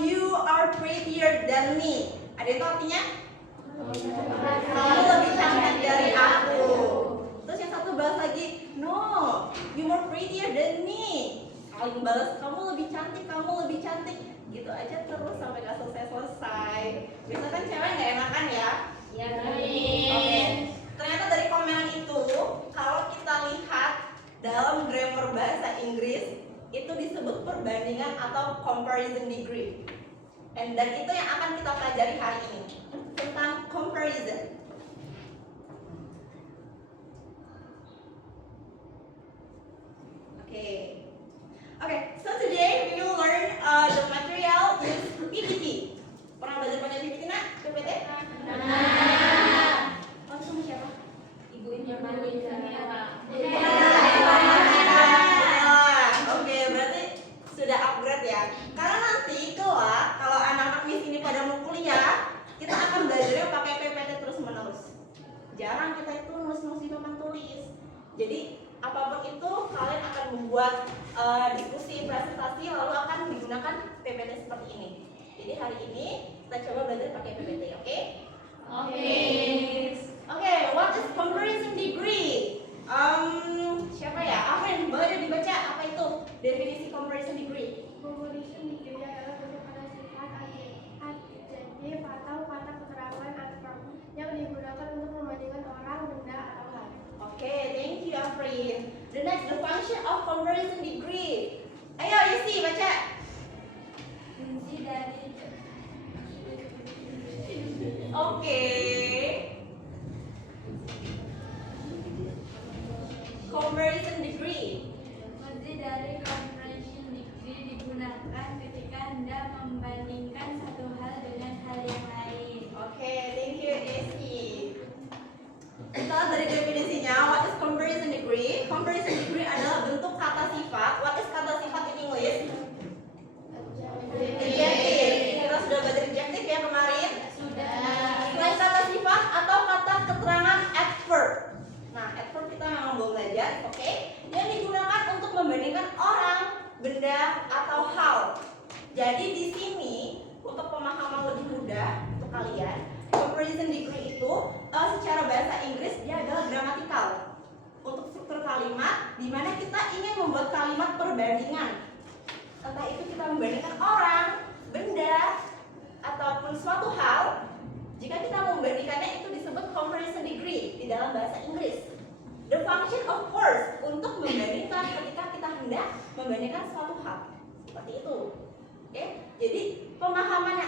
You are prettier than me. Ada itu artinya? Kamu lebih cantik dari aku. Terus yang satu balas lagi, no, you more prettier than me. Saling balas, kamu lebih cantik, kamu lebih cantik. Gitu aja terus sampai gak selesai. Biasanya kan cewek gak enakan ya? Iya. Oke. Ternyata dari komenan itu, kalau kita lihat dalam grammar bahasa Inggris, itu disebut perbandingan atau comparison degree. Dan itu yang akan kita pelajari hari ini, tentang comparison. Okay, so today we will learn the material with PPT. Pernah belajar pakai PPT nak? PPT? Oh, itu sama siapa? Ibunya Marisa. Oke, berarti sudah upgrade ya. Karena nanti kelak kalau anak-anak Miss ini pada mau kuliah, kita akan belajarnya pakai PPT terus menerus. Jarang kita itu nulis-nulis di papan tulis. Jadi apapun itu kalian akan membuat diskusi, presentasi, lalu akan digunakan PPT seperti ini. Jadi hari ini kita coba belajar pakai PPT, oke? Oke, what is comparison degree? Siapa ya? Afrin, boleh dibaca apa itu definisi comparison degree? Comparison degree adalah bentuk kata sifat, adjektif atau kata keterangan adverb yang digunakan untuk membandingkan orang, benda, atau hal. Oke, thank you Afrin. The next, the function of comparison degree. Ayo Yusi baca. Fungsi dari Oke. Comparison degree. Fungsi dari comparison degree digunakan ketika Anda membandingkan satu hal dengan hal yang lain. Oke, thank you Yusi. Kita dari definisinya, what is comparison degree? Comparison degree adalah bentuk kata sifat. What is kata sifat in English? Adjective. Kita sudah belajar adjective ya kemarin. Selain kata sifat atau kata keterangan adverb. Nah, adverb kita memang belum belajar, oke? Yang digunakan untuk membandingkan orang, benda, atau hal. Jadi di sini untuk pemahaman lebih mudah untuk kalian, comparison degree itu secara bahasa Inggris dia adalah gramatikal. Untuk struktur kalimat, di mana kita ingin membuat kalimat perbandingan. Entah itu kita membandingkan orang, benda, ataupun suatu hal. Jika kita membandingkannya itu disebut comparison degree di dalam bahasa Inggris. The function of course untuk membandingkan ketika kita hendak membandingkan suatu hal. Seperti itu. Oke? Jadi pemahamannya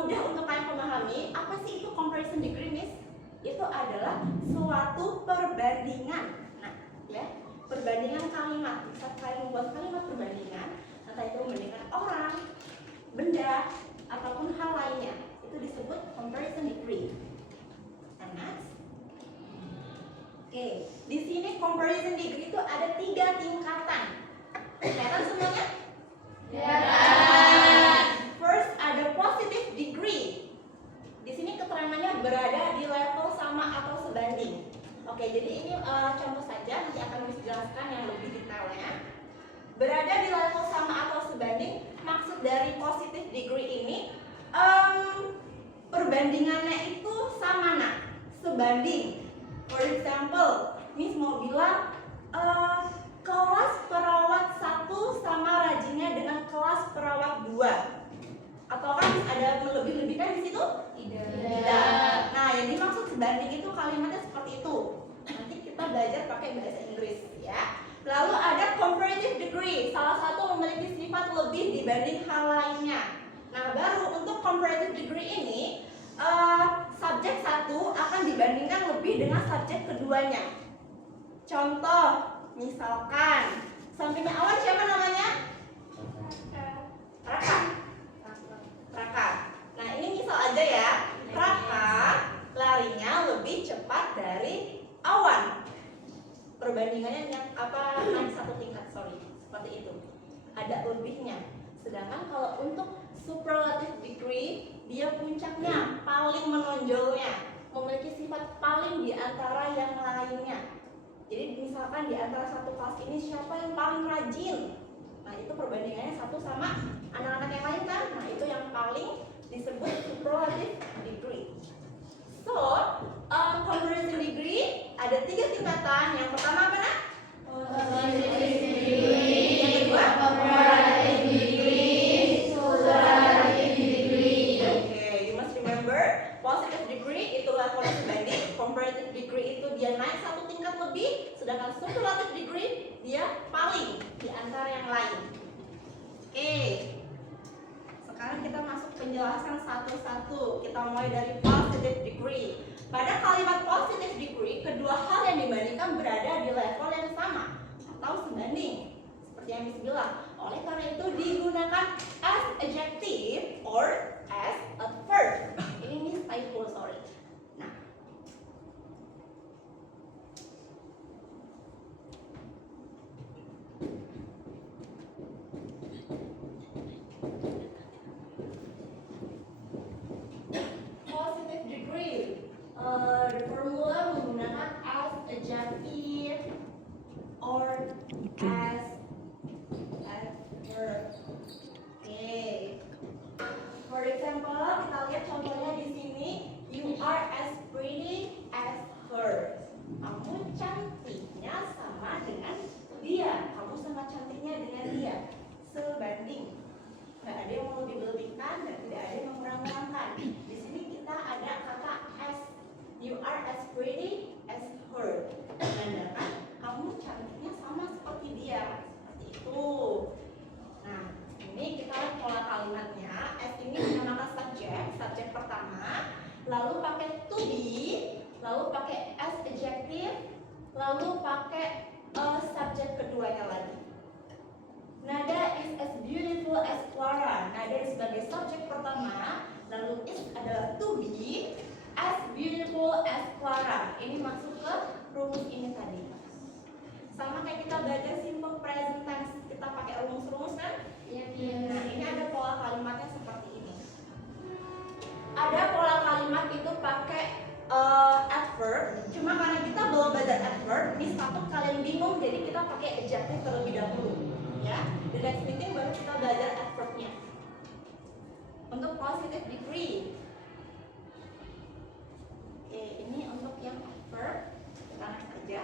mudah untuk kalian pahami. Apa sih itu comparison degree, Miss? Itu adalah suatu perbandingan. Nah, ya, perbandingan kalimat. Bisa kalian membuat kalimat perbandingan, entah itu membandingkan orang, benda, ataupun hal lainnya. Itu disebut comparison degree. Next. Oke, di sini comparison degree itu ada 3 tingkatan. Kelihatan semuanya? First ada positive degree. Di sini keterangannya berada di level sama atau sebanding. Oke, jadi ini contoh saja, nanti akan dijelaskan yang lebih detailnya. Berada di level sama atau sebanding, maksud dari positive degree ini perbandingannya itu sama nak, sebanding. For example, Miss mau bilang kelas perawat 1 sama rajinnya dengan kelas perawat 2. Atau kan ada melebih-lebihkan di situ? Tidak. Nah, yang dimaksud sebanding itu kalimatnya seperti itu. Nanti kita belajar pakai bahasa Inggris ya. Lalu ada comparative degree, salah satu memiliki sifat lebih dibanding hal lainnya. Nah, baru untuk comparative degree ini subjek 1 akan dibandingkan lebih dengan subjek keduanya. Contoh, misalkan sampingnya awan siapa namanya? Raka. Raka. Nah, ini misal aja ya. Raka larinya lebih cepat dari awan. Perbandingannya yang apa? Naik 1 tingkat, seperti itu. Ada lebihnya. Sedangkan kalau untuk superlative degree, dia puncaknya paling menonjolnya, memiliki sifat paling di antara yang lainnya. Jadi misalkan di antara satu kelas ini siapa yang paling rajin? Nah, itu perbandingannya 1 sama anak-anak yang lain kan? Nah, itu yang paling comparison degree ada 3 tingkatan. Yang pertama apa nak? Positive degree, Yang kedua? comparative degree, superlative degree. Oke, you must remember positive degree itu levelnya sebanding, comparative degree itu dia naik 1 tingkat lebih, sedangkan superlative degree dia paling di antara yang lain. Oke, sekarang kita masuk penjelasan satu-satu. Kita mulai dari positive degree. Pada kalimat positive degree, kedua hal yang dibandingkan berada di level yang sama atau sebanding. Seperti yang Miss bilang. Oleh karena itu digunakan as adjective or as a verb. Ini Miss typo, sorry. Nah, positive degree, the formula menggunakan as adjective or as adverb. Oke. For example, kita lihat contohnya di sini. You are as pretty as her. Kamu cantiknya sama dengan dia. Kamu sama cantiknya dengan dia. Sebanding. Nggak ada yang mau lebih-lebihkan dan tidak ada yang mengurang-urangkan. Di sini kita ada kata as. You are as pretty as her. Menandakan kamu cantiknya sama seperti dia. Seperti itu. Nah, ini kita lihat pola kalimatnya. As ini dinamakan subjek pertama, lalu pakai to be, lalu pakai as adjective, lalu pakai subjek keduanya lagi. Nada is as beautiful as Clara. Nada sebagai subjek pertama, lalu is adalah to be, as beautiful as Clara. Ini masuk ke rumus ini tadi. Sama kayak kita belajar simple present tense, kita pakai rumus-rumus kan? Iya. Nah, ini ada pola kalimatnya seperti ini. Ada pola kalimat itu pakai adverb. Cuma karena kita belum belajar adverb, ini takut kalian bingung, jadi kita pakai adjective terlebih dahulu. Ya, the next meeting baru kita belajar adverbnya. Untuk positive degree. Oke, ini untuk yang adverb. Kita next aja.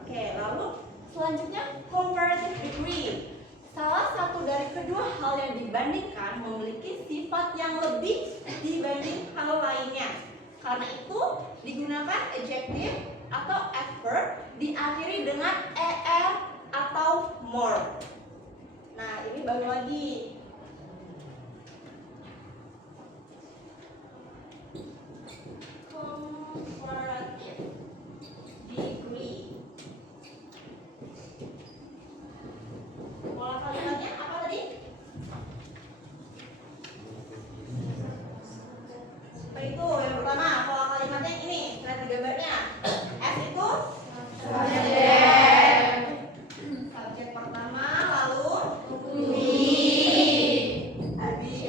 Oke, lalu selanjutnya comparative degree. Salah satu dari kedua hal yang dibandingkan memiliki sifat yang lebih dibanding hal lainnya. Karena itu digunakan adjective atau adverb diakhiri dengan er atau more. Nah, ini baru lagi. Comparative degree. Pola kalimatnya apa tadi? Apa itu? Yang pertama, pola kalimatnya ini. Lihat di gambarnya. S itu subjek pertama, lalu habis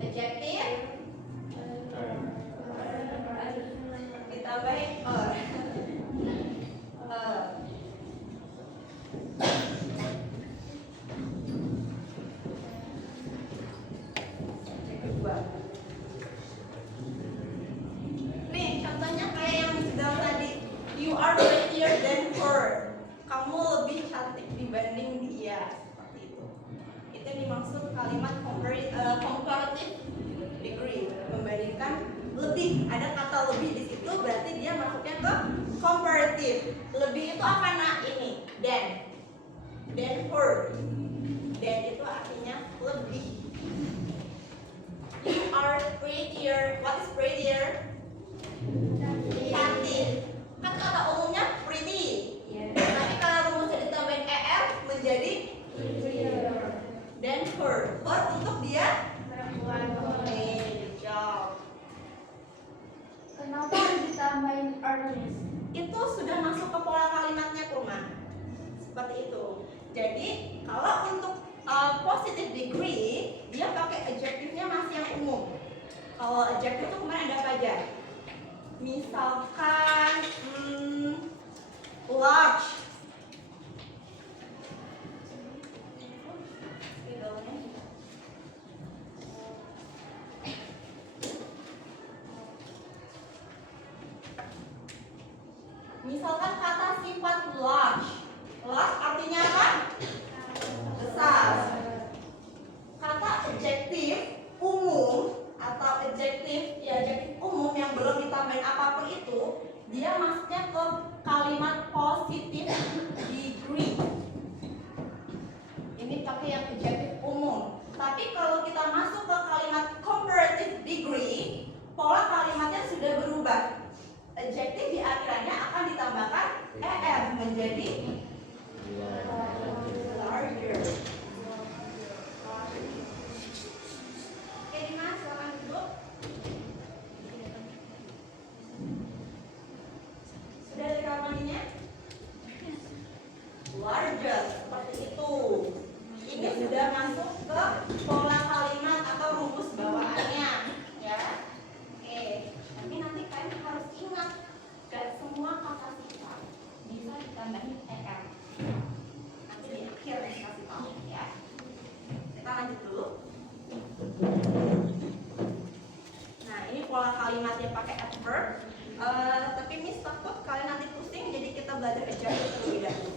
adjective ditambahin or. Nih, contohnya kayak yang bilang tadi, you are prettier than her. Kamu lebih cantik dibanding dia. Seperti itu. Itu yang dimaksud kalimat comparative degree, membandingkan lebih. Ada kata lebih di situ, berarti dia masuknya ke comparative. Lebih itu apa nak? Ini than her. Than itu artinya lebih. You are prettier. What is prettier? Cantik. Kan kata umumnya pretty. Tapi kalau rumusnya ditambahin er menjadi than her. Her untuk dia perempuan. Oke, good job. Kenapa ditambahin earnest? Itu sudah masuk ke pola kalimatnya, Kurma. Seperti itu. Jadi kalau untuk positive degree, dia pakai adjektifnya masih yang umum. Kalau adjektif itu kemarin ada apa aja? Misalkan large. adjective di akhirannya akan ditambahkan er menjadi larger. Oke, Dimas, silakan duduk. Sudah ada kamar mandinya? Larger, seperti itu. Ini sudah masuk ke pola kalimat atau rumus bawaannya, ya. Oke, tapi nanti kalian harus ingat, gak semua kata sifat bisa ditambahin er. Nanti di akhir dikasih tahu, ya. Kita lanjut dulu. Nah, ini pola kalimatnya pakai adverb. Tapi Miss takut kalian nanti pusing, jadi kita belajar adjective terlebih dahulu.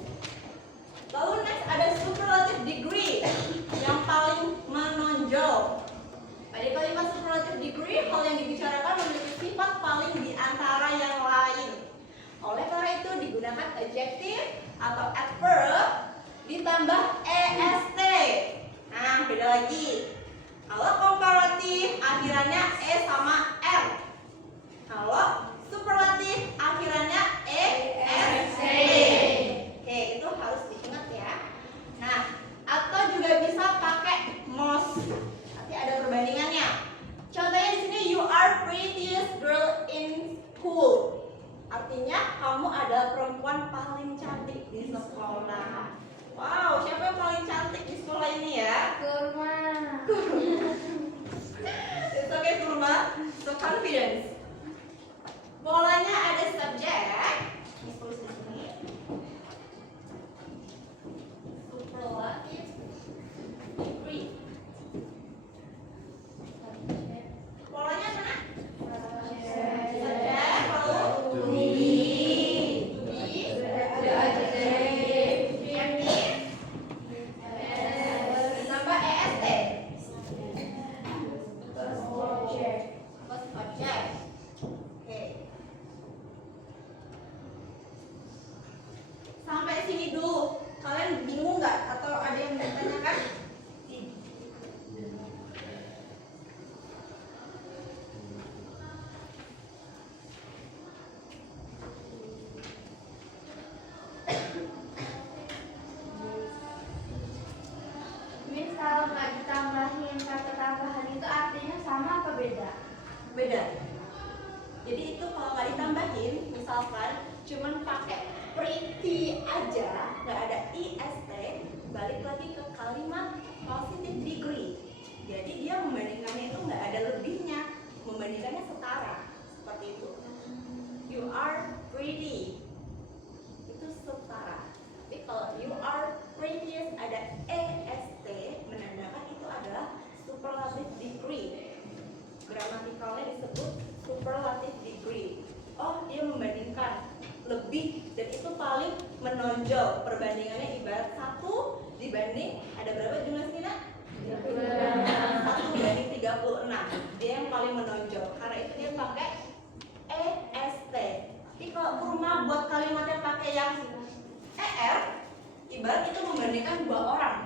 Lalu next ada superlative degree yang paling menonjol. Pada kalimat superlative degree, hal yang dibicarakan memiliki sifat paling di antara yang lain. Oleh karena itu digunakan adjective atau adverb ditambah est. Nah, beda lagi. Kalau komparatif akhirannya e sama r. Kalau superlatif akhirannya est. Oke, itu harus diingat ya. Nah, atau juga bisa pakai most. Nanti ada perbandingannya. Contohnya di sini, you are prettiest girl in school. Artinya kamu adalah perempuan paling cantik di sekolah. Wow, siapa yang paling cantik di sekolah ini ya? Kurma. It's okay, Kurma. So confidence. Polanya ada subject. Ini tulis di sini. Superlative degree. Polanya mana? Subject, lalu ditambah est. Plus object. Oke. Sampai sini dulu. Kalian bingung nggak? Atau ada yang ditanyakan? Misal nggak ditambahin kata tambahan itu artinya sama apa beda? Beda. Jadi itu kalau nggak ditambahin, misalkan cuman pakai pretty aja, nggak ada est, balik lagi ke kalimat positive degree. Jadi dia membandingkannya itu nggak ada lebihnya, membandingkannya setara, seperti itu. You are pretty, itu setara. Tapi kalau you are prettiest ada est, menandakan itu adalah superlative degree. Gramatikalnya disebut superlative degree. Oh, dia membandingkan lebih dan itu paling menonjol. Perbandingannya ibarat 1 dibanding ada berapa jumlah sini? 1 banding 36. Dia yang paling menonjol. Karena itu dia pakai est. Tapi kalau Kurma buat kalimatnya pakai yang er, ibarat itu membandingkan 2 orang.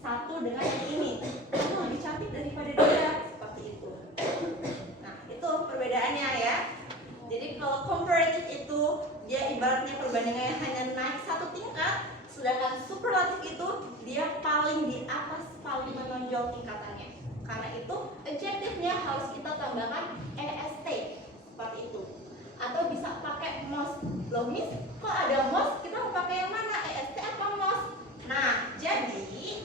1 dengan yang ini. Itu lebih cantik daripada dia. Seperti itu. Nah, itu perbedaannya ya. Jadi kalau comparative itu dia ibaratnya perbandingannya hanya naik 1 tingkat, sedangkan superlatif itu dia paling di atas, paling menonjol tingkatannya. Karena itu adjektifnya harus kita tambahkan est seperti itu. Atau bisa pakai most. Loh Miss, kok ada most? Kita mau pakai yang mana? Est apa most? Nah, jadi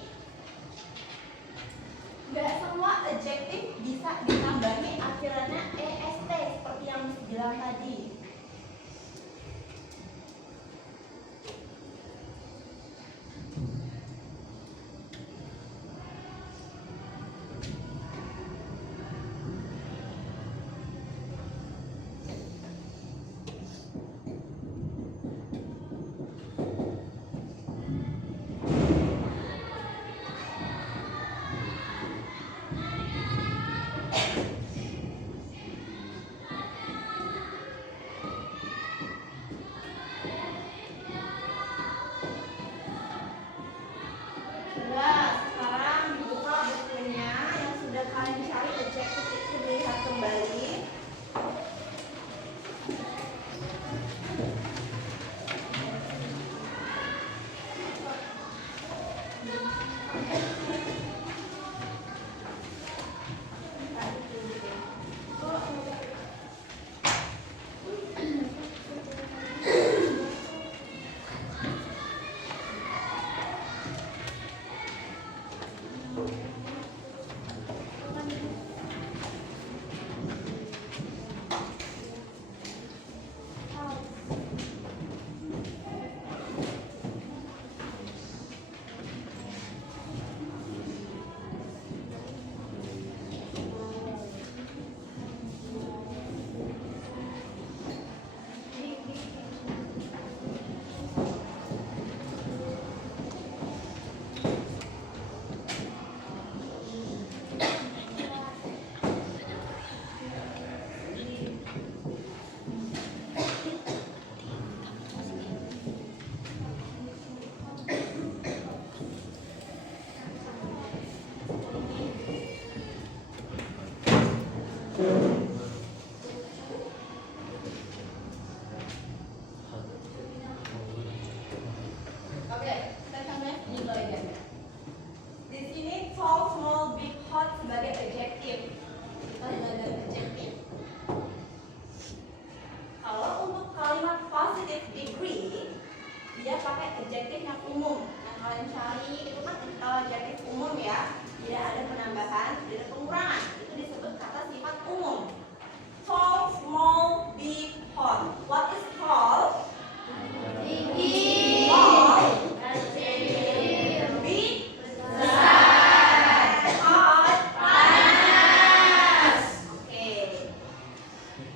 nggak semua adjektif bisa ditambahi akhirannya est seperti yang Miss bilang tadi. Oke, secondnya gitu aja. Di sini tall, small, big, hot sebagai adjective. Kita ada adjective. Kalau untuk kalimat positive degree, dia pakai adjective yang umum. Yang kalian cari itu kan adjective umum ya. Tidak ada penambahan, tidak ada pengurangan. Itu disebut kata sifat umum. Tall, small, big, hot. What is tall? Tinggi. Small. Big. Besar. Hot. Panas. Oke.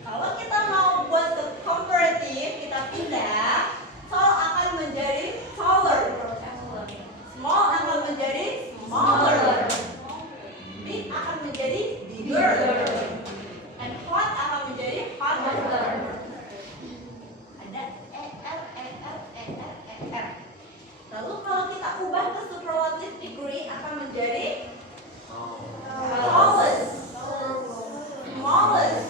Kalau kita mau buat the comparative, kita pindah. Tall akan menjadi taller. Small akan menjadi smaller. Big akan menjadi bigger. And hot akan menjadi hotter. Ada er. Lalu kalau kita ubah ke superlative degree akan menjadi tallest, smallest,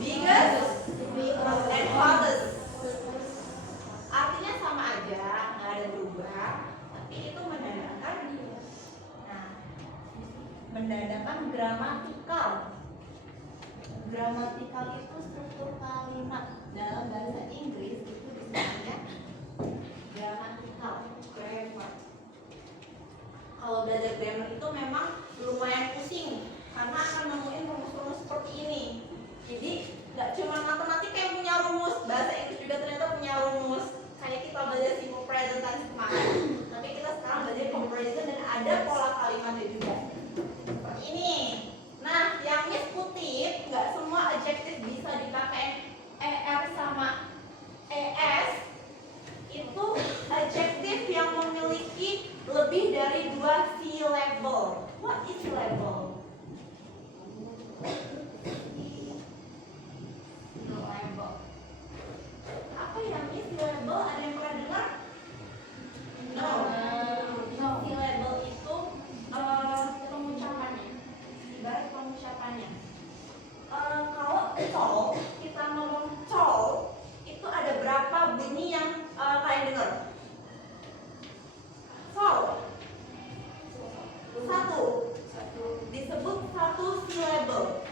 biggest, and hottest. Artinya sama aja, nggak ada berubah, tapi itu menandakan gramatikal. Gramatikal itu struktur kalimat. Dalam bahasa Inggris itu disebutnya gramatikal, grammar. Kalau belajar grammar itu memang lumayan pusing karena akan nemuin rumus-rumus seperti ini. Jadi nggak cuma matematika yang punya rumus, bahasa Inggris juga ternyata punya rumus. Kayak kita belajar simple present tense kemarin, tapi kita sekarang belajar comparison dan ada pola kalimatnya juga. Seperti ini. Nah, yang Miss kutip, nggak semua adjective bisa dipakai er sama es. Itu adjective yang memiliki lebih dari 2 syllable. What is syllable? Syllable. Apa ya Miss syllable? Ada yang pernah dengar? No. Syllable itu pengucapannya. Ibarat pengucapannya. Kalau tall, kita ngomong tall, itu ada berapa bunyi yang kalian dengar? Tall. Satu. Disebut satu syllable.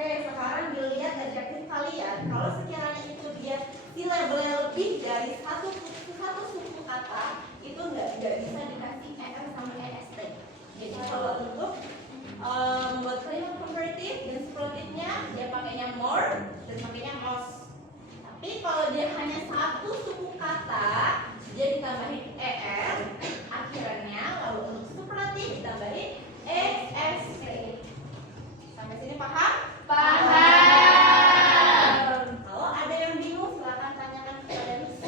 Oke, sekarang dilihat adjektif kalian. Kalau sekiranya itu dia silabelnya lebih dari satu suku kata, itu nggak bisa dikasih er sama est. Jadi kalau untuk membuat kalimat komparatif dan superlatifnya, dia pakainya more dan pakainya most. Tapi kalau dia hanya satu suku kata, dia ditambahin er akhirannya, lalu untuk superlatif ditambahin est. Sampai sini paham? Kalau ada yang bingung silakan tanyakan kepada Miss.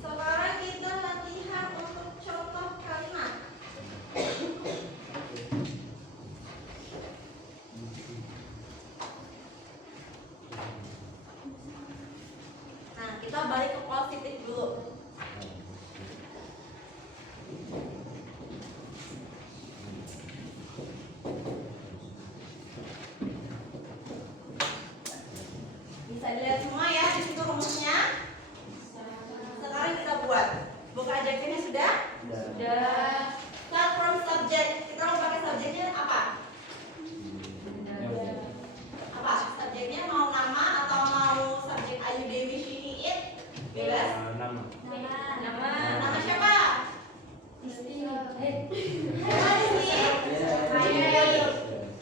Sekarang kita latihan untuk contoh kalimat. Nah, kita balik ke positif dulu. Bisa dilihat semua ya di situ rumusnya. Sekarang kita buat. Buka adjektifnya sudah? Start from subject. Kita mau pakai subjeknya apa? Apa? Subjeknya mau nama atau mau subjek Ayu Dewi Shini It? Bebas. Nama siapa?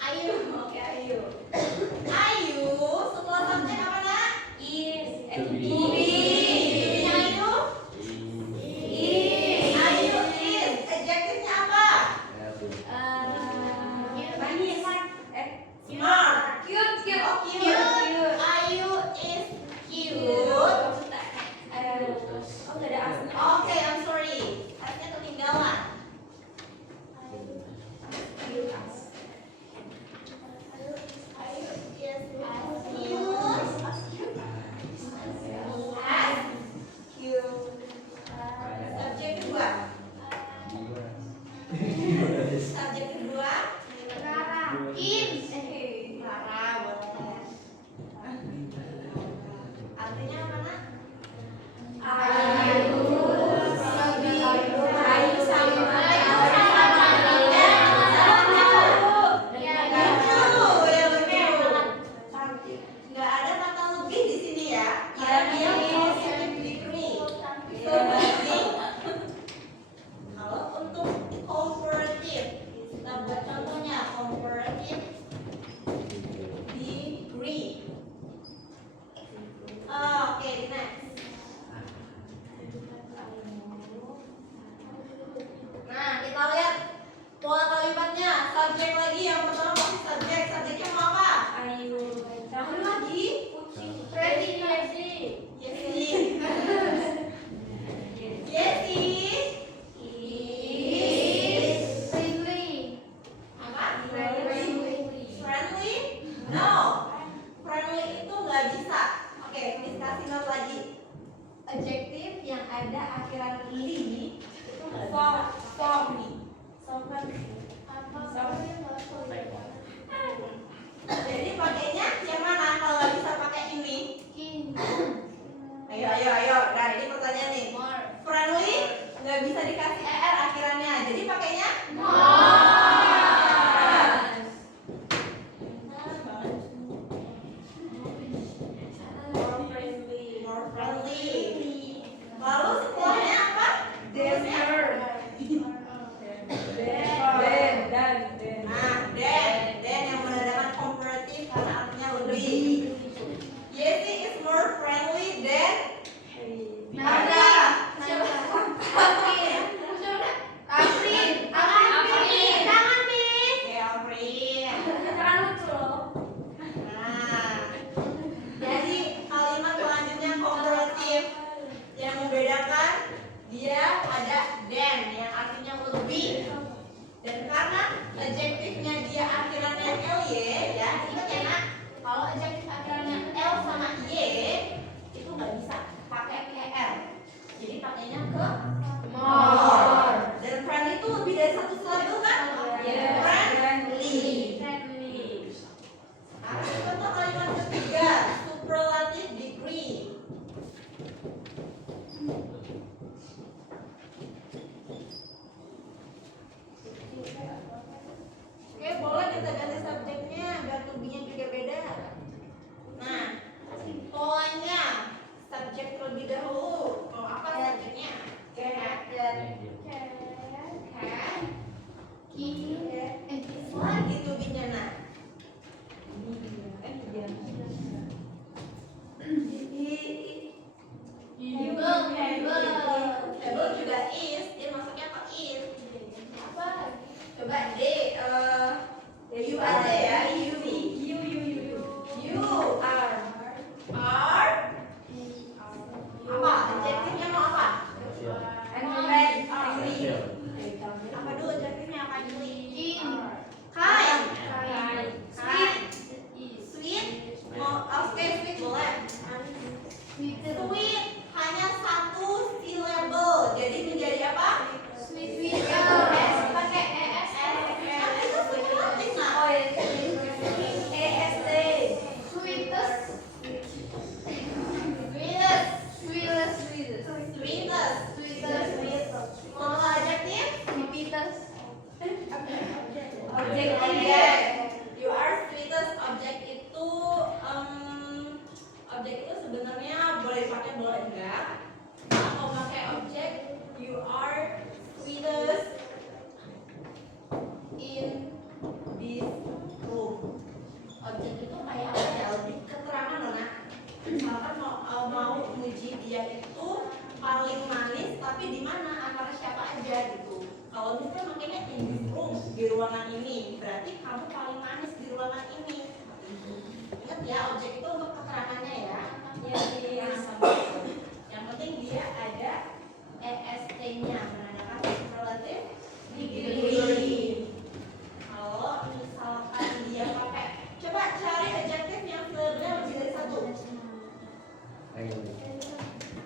Ayu. Oke, Ayu. Ayu, setelah subjek apa nak? To be. Ayu? Ayu is. Adjektifnya apa? Smart. Cute. Oh, cute. Ayu is cute. Oke, I'm sorry. Artinya ketinggalan. Subjek kedua. Clara, boleh. Artinya apa nak? Nggak ada kata lebih di sini ya. Dia positive degree. Sebanding. Kalau untuk comparative, kita buat contohnya comparative degree. Oke, next. Nah, kita lihat pola kalimatnya. Subjek lagi, yang pertama pasti subjek. Subjeknya mau apa? Jangan lagi. Yesi is apa? Friendly? No. Friendly itu nggak bisa. Oke, kasih note lagi. Adjektif yang ada akhiran li itu nggak bisa. Jadi pakainya yang mana kalau nggak bisa pakai ini? Ayo. Nah, ini pertanyaan nih. Friendly nggak bisa dikasih er akhirannya. Jadi pakainya more friendly. Lalu setelahnya apa? Nah, then yang menandakan comparative karena artinya lebih. Yesi is more friendly than Nada. Nah, jadi kalimat selanjutnya komparatif. Yang membedakan dia ada than yang artinya lebih. Dan karena adjektifnya dia akhirannya ly ya, ingat ya nak, kalau adjektif akhirannya l sama y itu nggak bisa pakai er. Jadi pakainya ke more. Dan friendly itu lebih dari satu syllable kan? Friendly. bagusnya makanya in this room, di ruangan ini. Berarti kamu paling manis di ruangan ini. Ingat ya, objek itu untuk keterangannya ya. Yes. Yang penting dia ada EST-nya, menandakan superlative degree. Kalau misalkan dia pakai, coba cari adjektif yang sebenarnya lebih dari satu.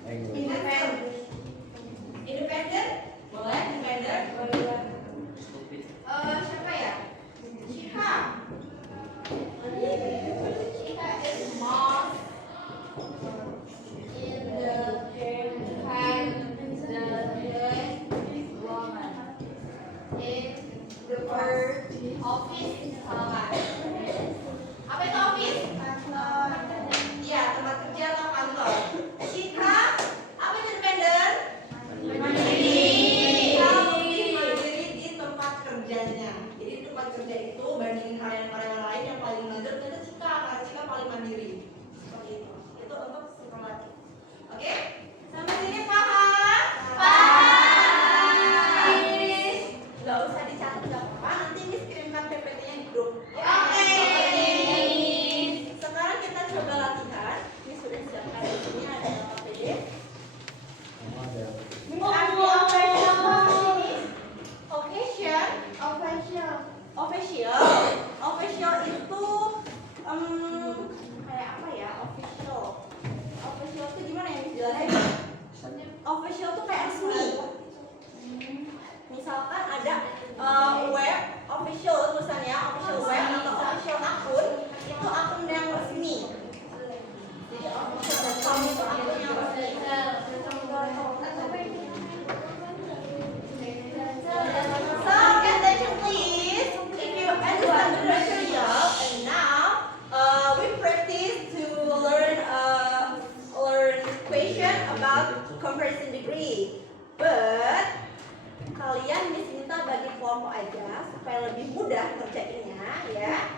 Independent. Independent? Boleh, independent. Siapa ya? Chiha. Chiha is most in the word office. Apa itu office? Iya, tempat kerja atau kantor. Chiha, apa itu independent? Mandiri. Mandiri di tempat kerjanya. Jadi di tempat kerja itu bandingin karyawan-karyawan lain yang paling mager itu Cika, karena Cika paling mandiri. Seperti itu. Itu untuk superlatif. Oke? Sampai sini paham? Paham. Gak usah dicatat gak apa-apa. Nanti Miss kirimkan PPT-nya di grup. Oke. Sekarang kita coba latihan. Ini sudah siapkan di sini ada PPT. Official itu kayak apa ya? Official itu gimana ya jelasin? Official itu kayak resmi. Misalkan ada web official tulisannya official web atau official akun, itu akun yang resmi. Jadi official.com itu akun yang resmi. So, attention please. If you understand the material, and now we practice to learn question about comparison degree. But kalian Miss minta bagi kelompok aja supaya lebih mudah kerjainnya ya.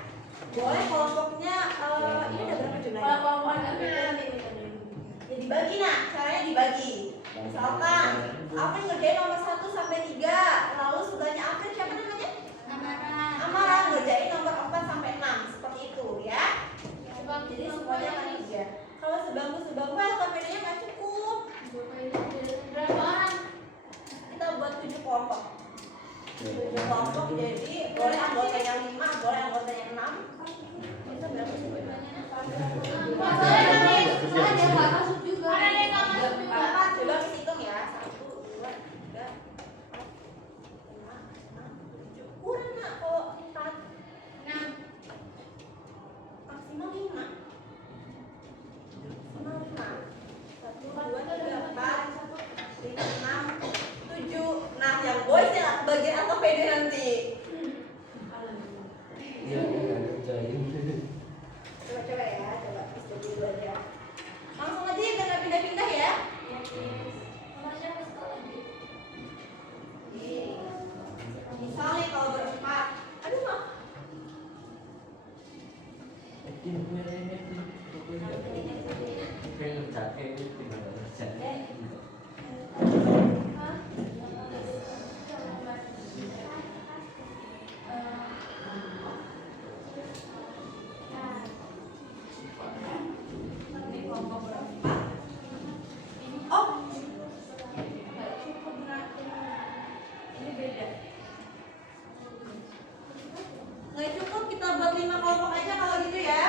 Boleh kelompoknya ini ada berapa jumlahnya? Ya dibagi nak, caranya dibagi. Misalkan Afin ngerjain nomor 1 sampai 3, lalu sebelahnya Afin siapa namanya? Amara ngerjain nomor 4 sampai 6, seperti itu ya. Jadi semuanya akan kerja. Kalau sebangku LKPD-nya nggak cukup. Berapa orang? Kita buat 7 kelompok. 7 kelompok, jadi boleh anggotanya 5, boleh anggotanya 6. Itu berapa sih jumlahnya? Coba hitung ya. 1, 2, 3, 4, 5, 6, 7. Kurang nak kalau 4, 6. Maksimal 5. Maksimal 5. 1, 2, 3, 4, 5, 6, 7. Nah, yang boys yang bagian atau PD nanti. Coba ya, coba bisa dulu aja. Langsung aja ya, biar pindah-pindah ya. Misalnya kalau berempat, aduh maaf. Ini kelompok berempat. Oh, nggak cukup nak. Ini beda. Nggak cukup, kita buat 5 kelompok aja kalau gitu ya.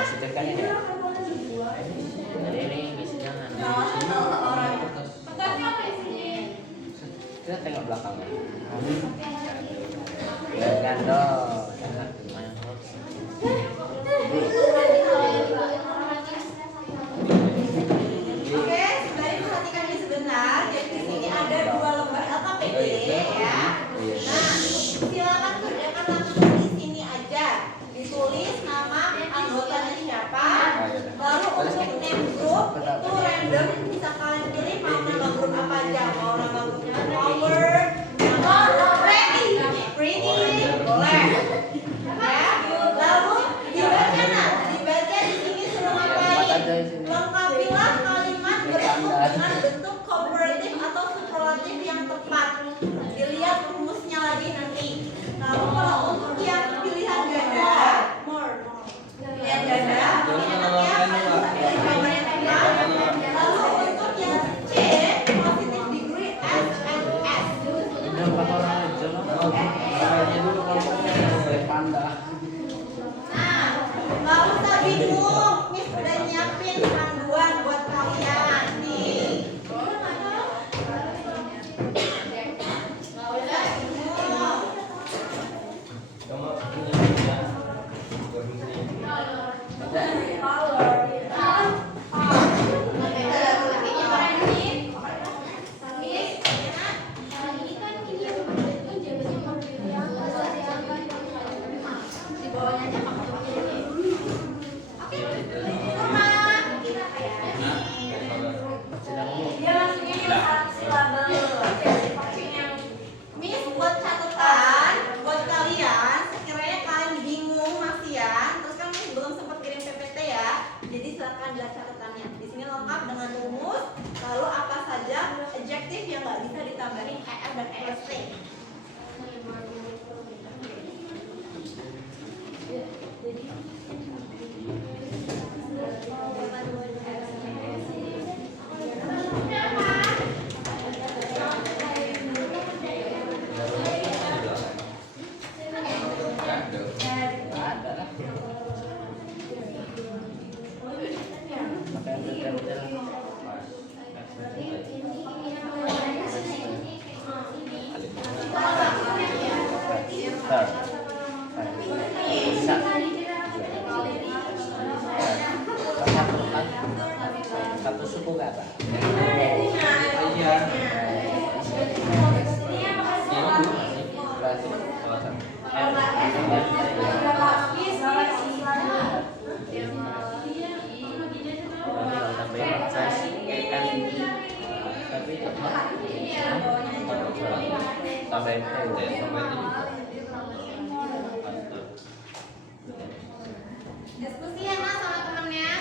positif kan ini ya. Jadi ini isinya kita tengok belakangnya. Gandol, jangan gimana. Oke, sembari perhatikan ini sebentar. Jadi di sini ada 2 lembar LKPD ya. Nah, silakan kerjakan langsung di sini aja. Ditulis nama anggotanya siapa. Lalu untuk name group itu random, bisa kalian pilih mau nama grup apa aja. Mau nama grupnya Power, nama grup Pretty, boleh. Ya. Lalu dibaca dibaca di sini suruh ngapain? Lengkapilah kalimat berikut dengan bentuk komparatif atau superlatif yang tepat. Dilihat rumusnya lagi nanti. Lalu kalau untuk yang pilihan ganda, pilihan ganda, enaknya harus pilih jawaban yang tepat. Lalu untuk yang C, positive degree S and S. Udah 4 orang aja lah. Kayaknya dulu kalau panda. Nah, nggak usah bingung, Miss udah nyiapin panduan buat kalian nih. Nggak usah bingung. Miss buat catatan buat kalian, sekiranya kalian bingung masih ya, terus kan Miss belum sempat kirim PPT ya, jadi silakan lihat catatannya. Di sini lengkap dengan rumus, lalu apa saja adjektif yang nggak bisa ditambahin er dan est. Satu suku kata. Diskusi ya Mas sama temennya.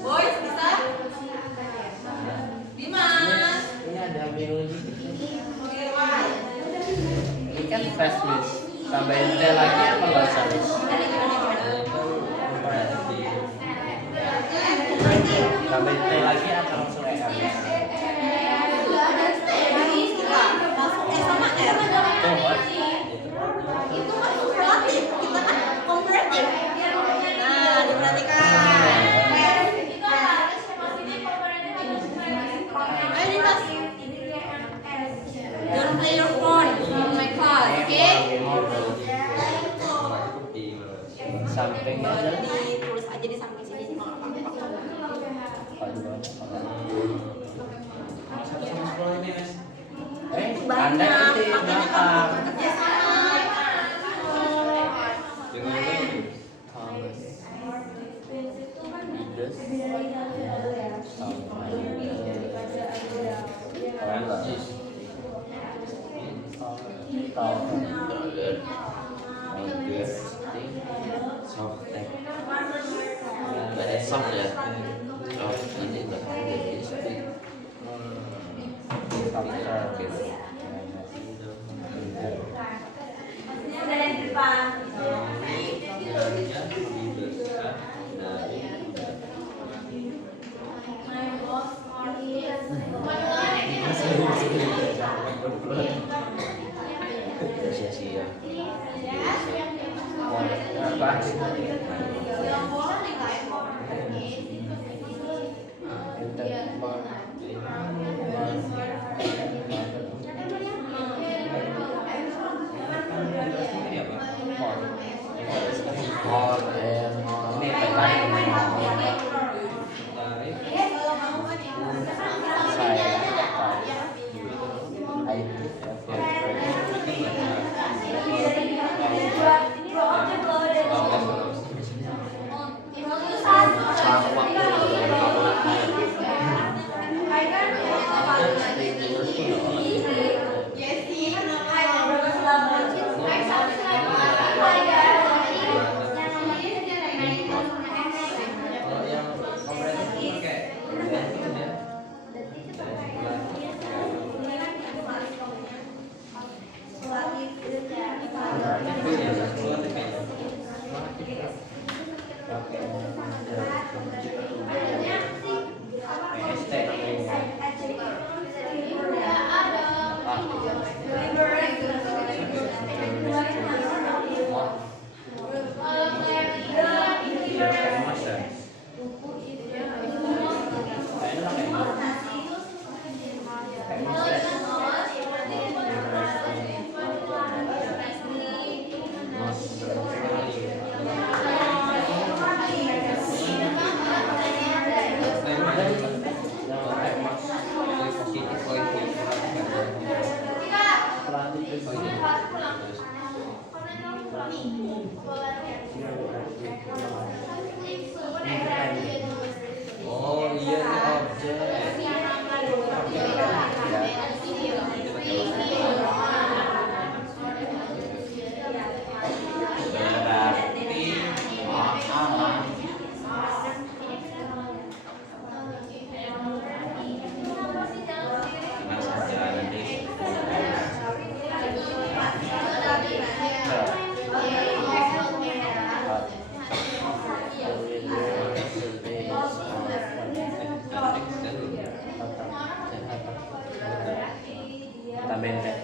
Boys bisa? Dimas. Ini ada biologi. Oke, why? Ini kan fast miss. Tambahin T lagi apa nggak usah miss? Tambahin T lagi atau langsung ER? Masuk sama R. Itu kan superlatif, kita kan komparatif. Nah, diperhatikan. Ayo Dimas. Don't play your phone in my class, okay? Sampingnya aja. Ditulis aja di samping sini cuma nggak apa-apa. Anda nanti belakang. Soft ya. Oh, ini enggak. Dari depan. Iya. sih ya. Oh iya, ini objek. Tambahin deh.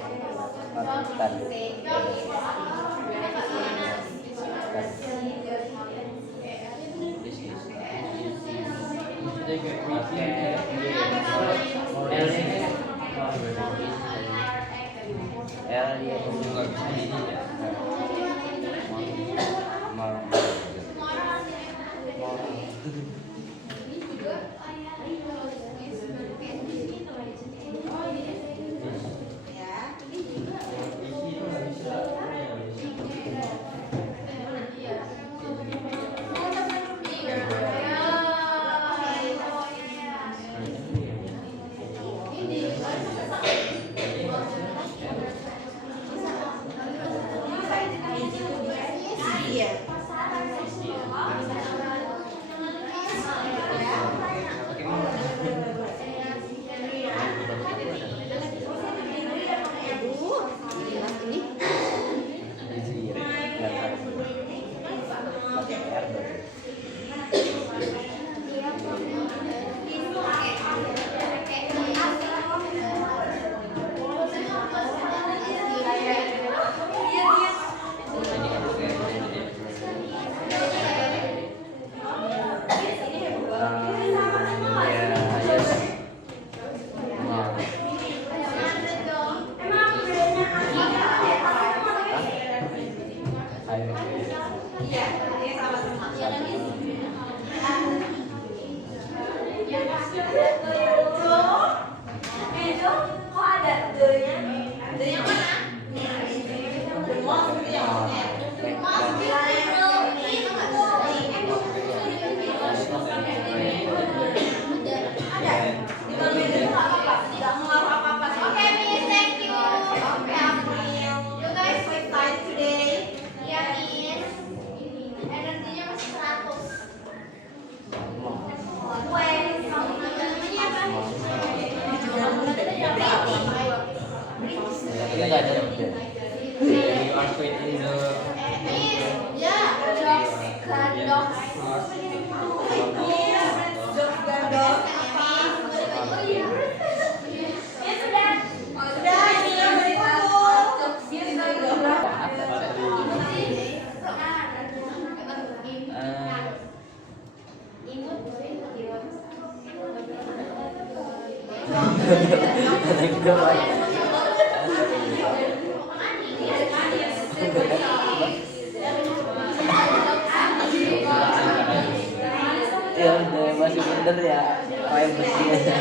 kader ya, kayak besi aja.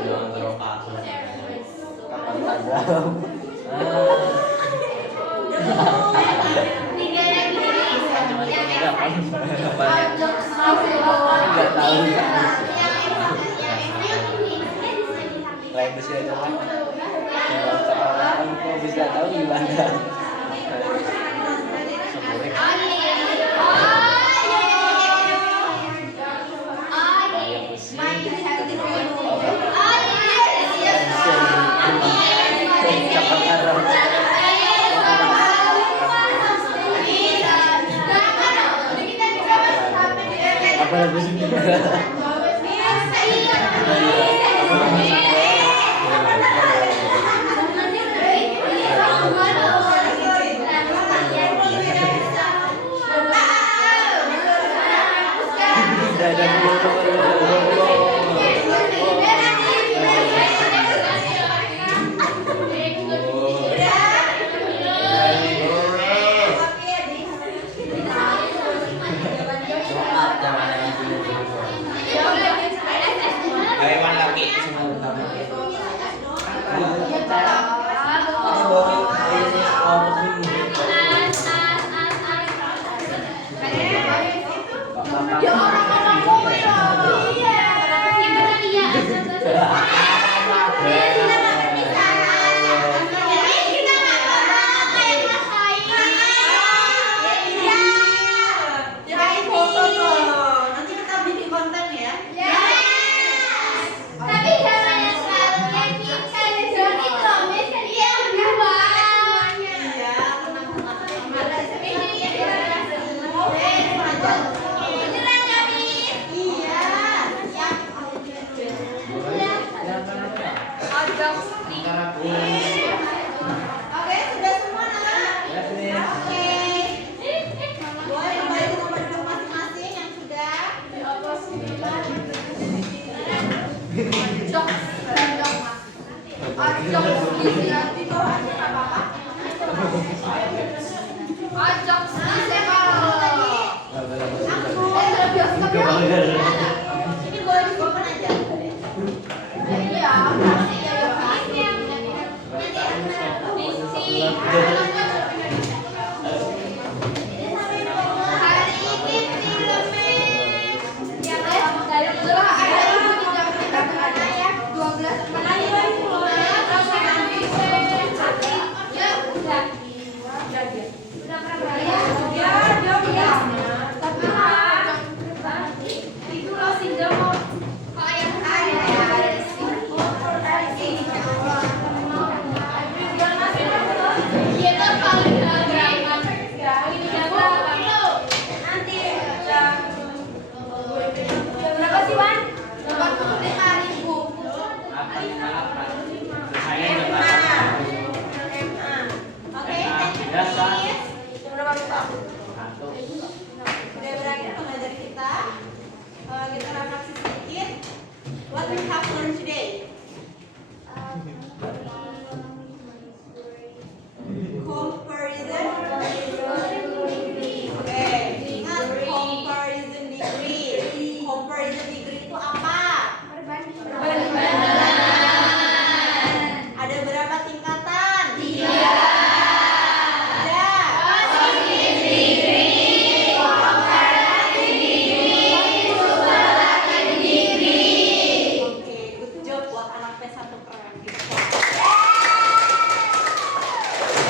Jangan terlalu kaku. Kapan Instagram? Nggak tahu kayak besi aja kan. Kalau sekarang kok bisa tahu gimana? Semurik. Kayak besi. Cepat Arab. Apa besi? Gaiwan lagi. Ya orang ngomong kowe loh. Iya. Jangan foto dong. Nanti kita bikin konten ya. Tapi jangan yang selalu yang kita Joni loh, misalnya dia berdua. Iya, tenang-tenang. Beneran ya, Miss? Iya. Oke, sudah semua nak? Oke. Boleh kembali ke tempat duduk masing-masing yang sudah. Di bawah aja nggak apa-apa. Ini boleh disimpan aja. Sudah berakhir pengajar kita. Kita refleksi sedikit. What we have learned today? Comparison. Oke, ingat comparison degree. Comparison degree itu apa? Ada berapa tingkatan? 3. Ada. Oke, good job buat anak P1 keren gitu.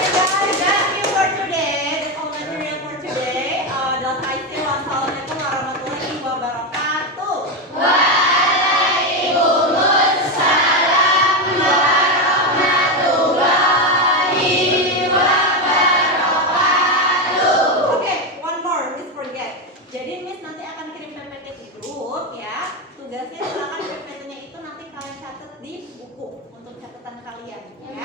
That's it for today. That's all material for today. Wassalamualaikum warahmatullahi wabarakatuh. Oke, one more, Miss forget. Jadi Miss nanti akan kirim PPT di grup ya. Tugasnya silakan PPT-nya itu nanti kalian catat di buku untuk catatan kalian. Ya.